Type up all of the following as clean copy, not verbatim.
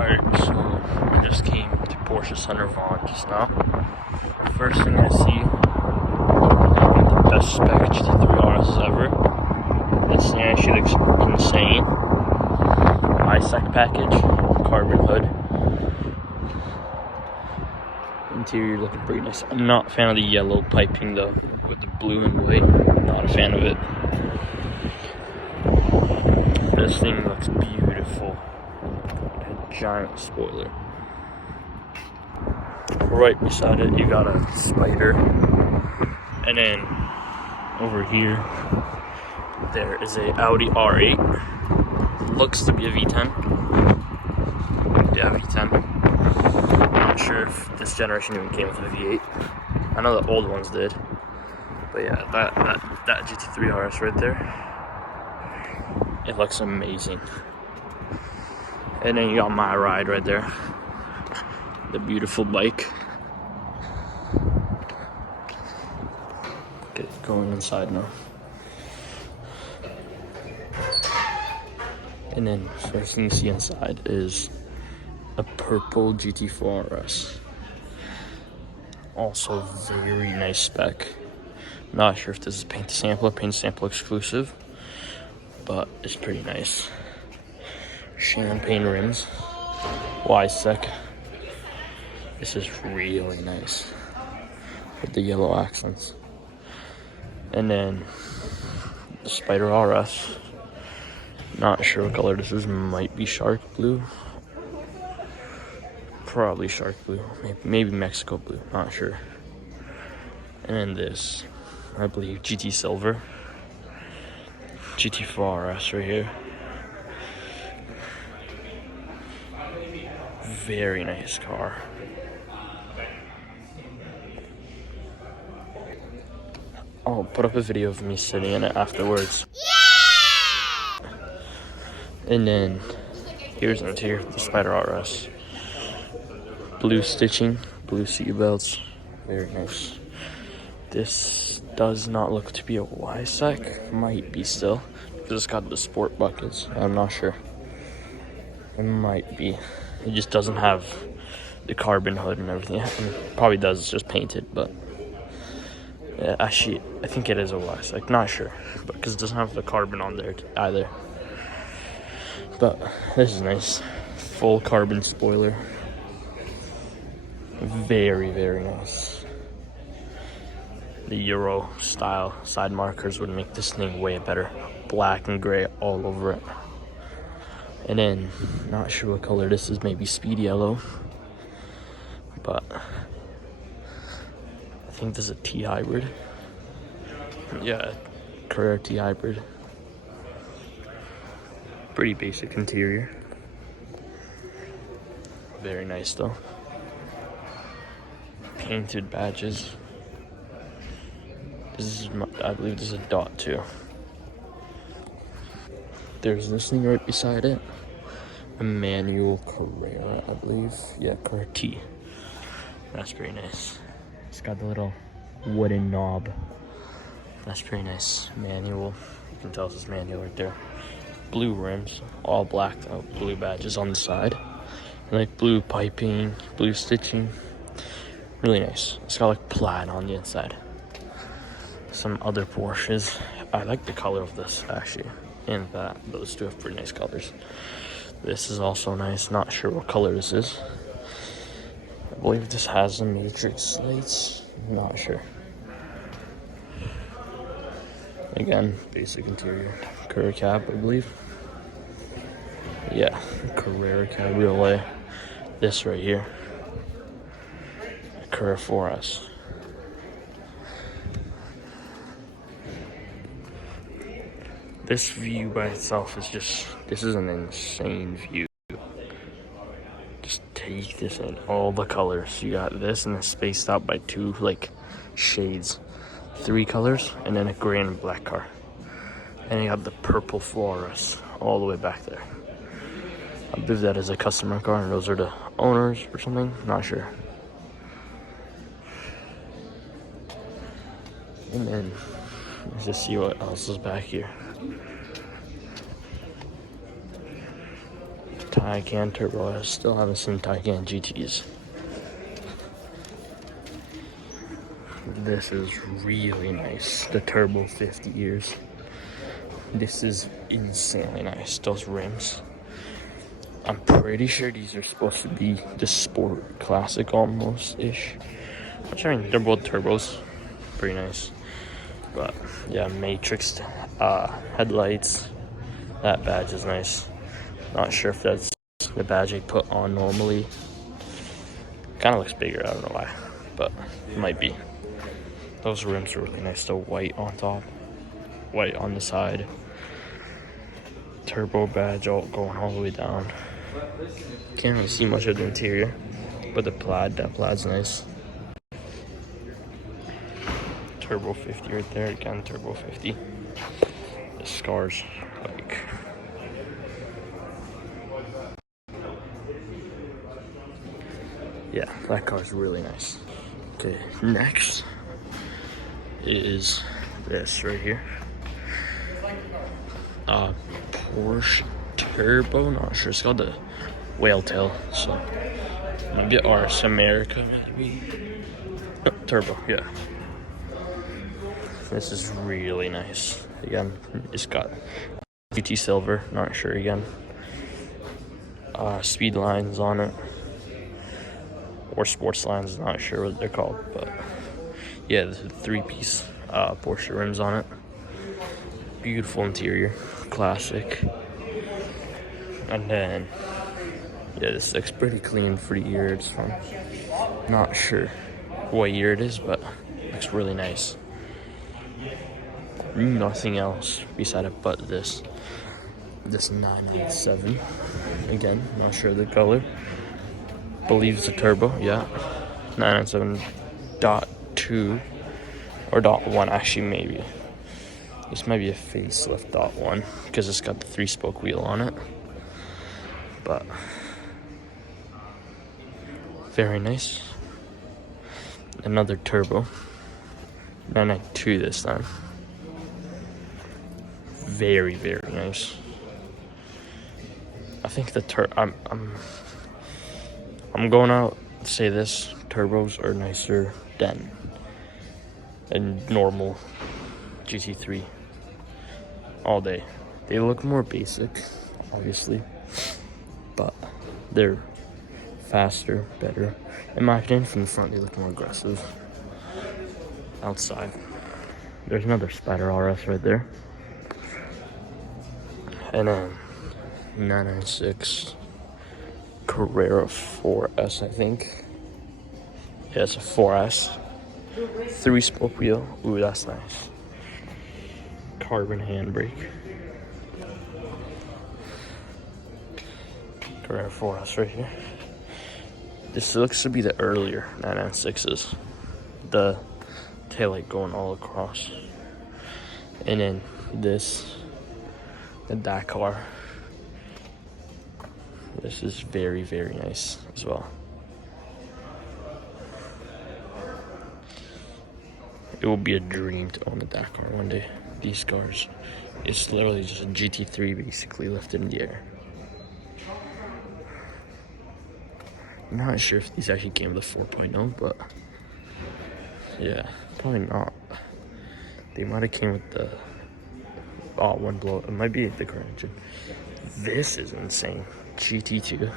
Alright, so I just came to Porsche Center Vaughn just now. First thing I see, the best spec GT3 RS ever. This thing actually looks insane. ISEC package, carbon hood. Interior looking pretty nice. I'm not a fan of the yellow piping though, with the blue and white. Not a fan of it. This thing looks beautiful. A giant spoiler. Right beside it, you got a Spider, and then over here, there is a Audi R8. Looks to be a V10. Yeah, V10. Not sure if this generation even came with a V8. I know the old ones did, but yeah, that GT3 RS right there. It looks amazing. And then you got my ride right there. The beautiful bike. Okay, going inside now. And then first thing you see inside is a purple GT4 RS. Also very nice spec. Not sure if this is paint to sample exclusive, but it's pretty nice. Champagne rims, ISEC. This is really nice with the yellow accents. And then the Spider RS. Not sure what color this is. Might be shark blue. Probably shark blue. Maybe Mexico blue. Not sure. And then this, I believe GT silver. GT4 RS right here. Very nice car. I'll put up a video of me sitting in it afterwards. Yeah! And then here's an interior of the Spider RS. Blue stitching, blue seat belts. Very nice. This does not look to be a ISEC. Might be still. Because it's got the sport buckets. I'm not sure. It might be. It just doesn't have the carbon hood and everything. It probably does, it's just painted, but yeah, actually, I think it is a ISEC. Not sure, but because it doesn't have the carbon on there either. But this is nice. Full carbon spoiler. Very, very nice. The Euro style side markers would make this thing way better. Black and gray all over it. And then, not sure what color this is, maybe speed yellow. But I think this is a T hybrid. Yeah, Carrera T hybrid. Pretty basic interior. Very nice though. Painted badges. This is, I believe this is a dot too. There's this thing right beside it. A manual Carrera, I believe. Yeah, Carrera T. That's pretty nice. It's got the little wooden knob. That's pretty nice. Manual. You can tell it's manual right there. Blue rims, all blacked out. Blue badges on the side. And like blue piping, blue stitching. Really nice. It's got like plaid on the inside. Some other Porsches. I like the color of this actually. And that, those two have pretty nice colors. This is also nice. Not sure what color this is. I believe this has the matrix slates. Not sure. Again, basic interior. Carrera cab, I believe. Yeah, Carrera Cabriolet. This right here. Carrera 4S. This view by itself is just, this is an insane view. Just take this in, all the colors. You got this and it's spaced out by two like shades. 3 colors and then a gray and black car. And you got the purple Forest all the way back there. I believe that is a customer car and those are the owners or something, not sure. And then let's just see what else is back here. Taycan turbo. I still haven't seen Taycan GTs. This is really nice. The turbo 50 years. This is insanely nice. Those rims. I'm pretty sure these are supposed to be the sport classic almost-ish. Which, I mean, they're both turbos. Pretty nice. But yeah, matrixed headlights. That badge is nice. Not sure if that's the badge they put on normally. Kind of looks bigger, I don't know why. But it might be. Those rims are really nice. The white on top. White on the side. Turbo badge going all the way down. Can't really see much of the interior, but that plaid's nice. Turbo 50 right there, again, turbo 50. The scars, like, yeah, that car's really nice. Okay, next is this right here. Porsche Turbo, not sure. It's called the Whale Tail, so maybe RS America, maybe. Oh, turbo, yeah. This is really nice. Again, it's got GT silver, not sure again. Speed lines on it, or sports lines, not sure what they're called, but yeah, the 3-piece Porsche rims on it. Beautiful interior, classic. And then, yeah, this looks pretty clean for the year it's from. Not sure what year it is, but it looks really nice. Nothing else beside it but this 997. Again, not sure the color. Believe it's a turbo, yeah. 997.2 or .1, actually, maybe. This might be a facelift .1 because it's got the 3-spoke wheel on it. But very nice. Another turbo. 992 this time. Very, very nice. I think the I'm going out to say this, turbos are nicer than a normal GT3 all day. They look more basic, obviously, but they're faster, better. In my opinion, from the front, they look more aggressive. Outside, there's another Spider RS right there. And then 996 Carrera 4S, I think. Yeah, it's a 4S. 3-spoke wheel. Ooh, that's nice. Carbon handbrake. Carrera 4S right here. This looks to be the earlier 996s. The taillight going all across. And then this, the Dakar. This is very, very nice as well. It will be a dream to own a Dakar one day. These cars, it's literally just a GT3 basically lifted in the air. I'm not sure if these actually came with a 4.0, but yeah, probably not. They might have came with the one blow. It might be the current engine. This is insane. GT2.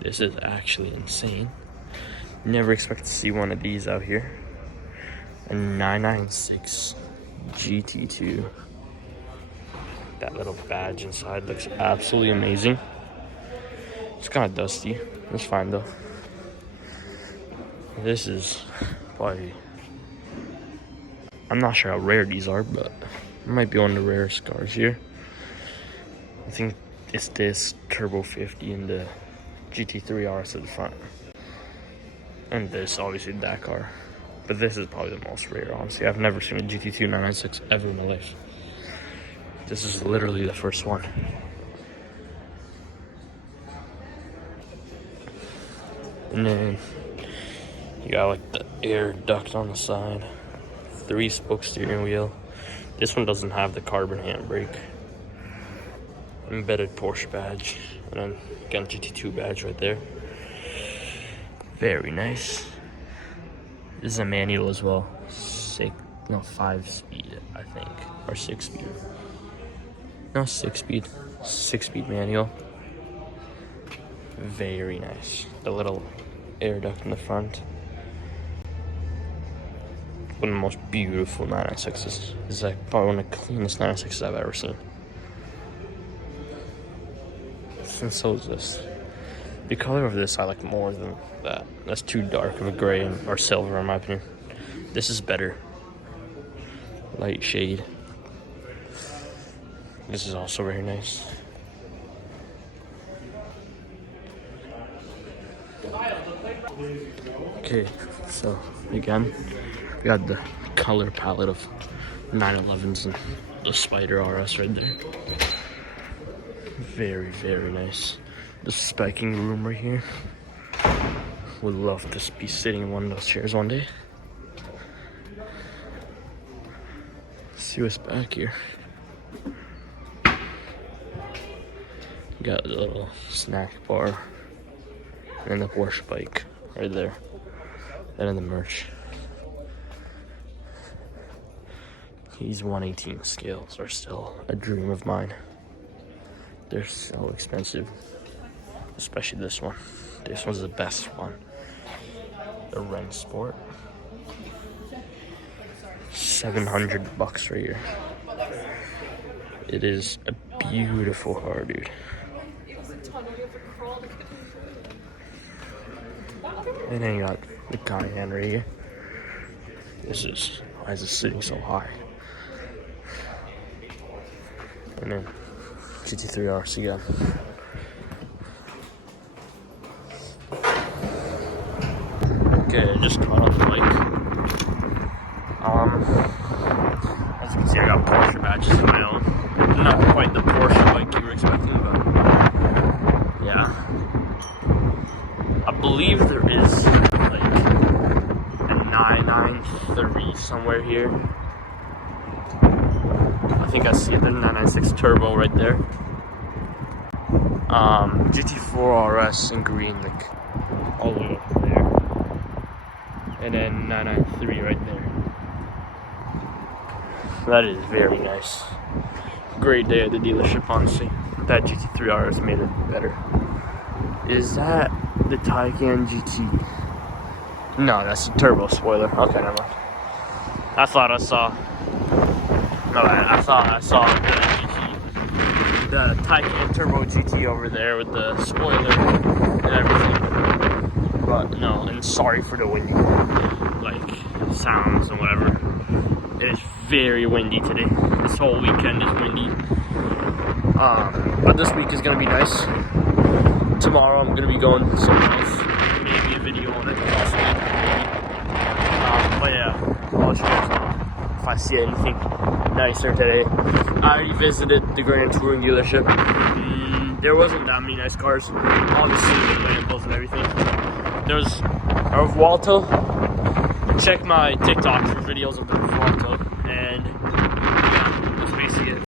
This is actually insane. Never expect to see one of these out here. A 996 GT2. That little badge inside looks absolutely amazing. It's kind of dusty. It's fine though. This is probably, I'm not sure how rare these are, but it might be one of the rarest cars here. I think it's this Turbo 50 and the GT3 RS at the front. And this, obviously, Dakar. But this is probably the most rare, honestly. I've never seen a GT2 996 ever in my life. This is literally the first one. And then you got like the air duct on the side, 3-spoke steering wheel, This one doesn't have the carbon handbrake. Embedded Porsche badge. And then again, GT2 badge right there. Very nice. This is a manual as well. 5-speed, I think. Or 6-speed. No, 6-speed. 6-speed manual. Very nice. The little air duct in the front. One of the most beautiful 996s. This is like probably one of the cleanest 996s I've ever seen. And so is this. The color of this I like more than that. That's too dark of a gray or silver in my opinion. This is better. Light shade. This is also very nice. Okay, so again, we got the color palette of 911s and the Spider RS right there. Very, very nice. The spiking room right here. Would love to be sitting in one of those chairs one day. Let's see what's back here. Got the little snack bar and the Porsche bike right there. And then the merch. These 1/18 scales are still a dream of mine. They're so expensive, especially this one. This one's the best one. The Ren Sport. $700 right here. It is a beautiful car, dude. And then you got the Cayman right here. Why is it sitting so high? And then GT3 RS again. Okay, I just caught up the bike. As you can see, I got Porsche badges of my own. Not quite the Porsche bike you were expecting, but yeah. I believe there is like a 993 somewhere here. I think I see the 996 Turbo right there. GT4 RS in green, like all the way up there. And then 993 right there. That is very nice. Great day at the dealership, honestly. That GT3 RS made it better. Is that the Taycan GT? No, that's a turbo spoiler. Okay, never mind. I thought I saw the Taycan Turbo GT over there with the spoiler and everything. But no, and sorry for the windy, sounds and whatever. It is very windy today. This whole weekend is windy. But this week is gonna be nice. Tomorrow I'm gonna be going somewhere else. Maybe a video on it possibly. But yeah, I'll let you guys know if I see anything nicer today. I already visited the Grand Touring dealership. There wasn't that many nice cars. Obviously the Lambos and everything. There's a Vuelta. Check my TikTok for videos of the Vuelta. And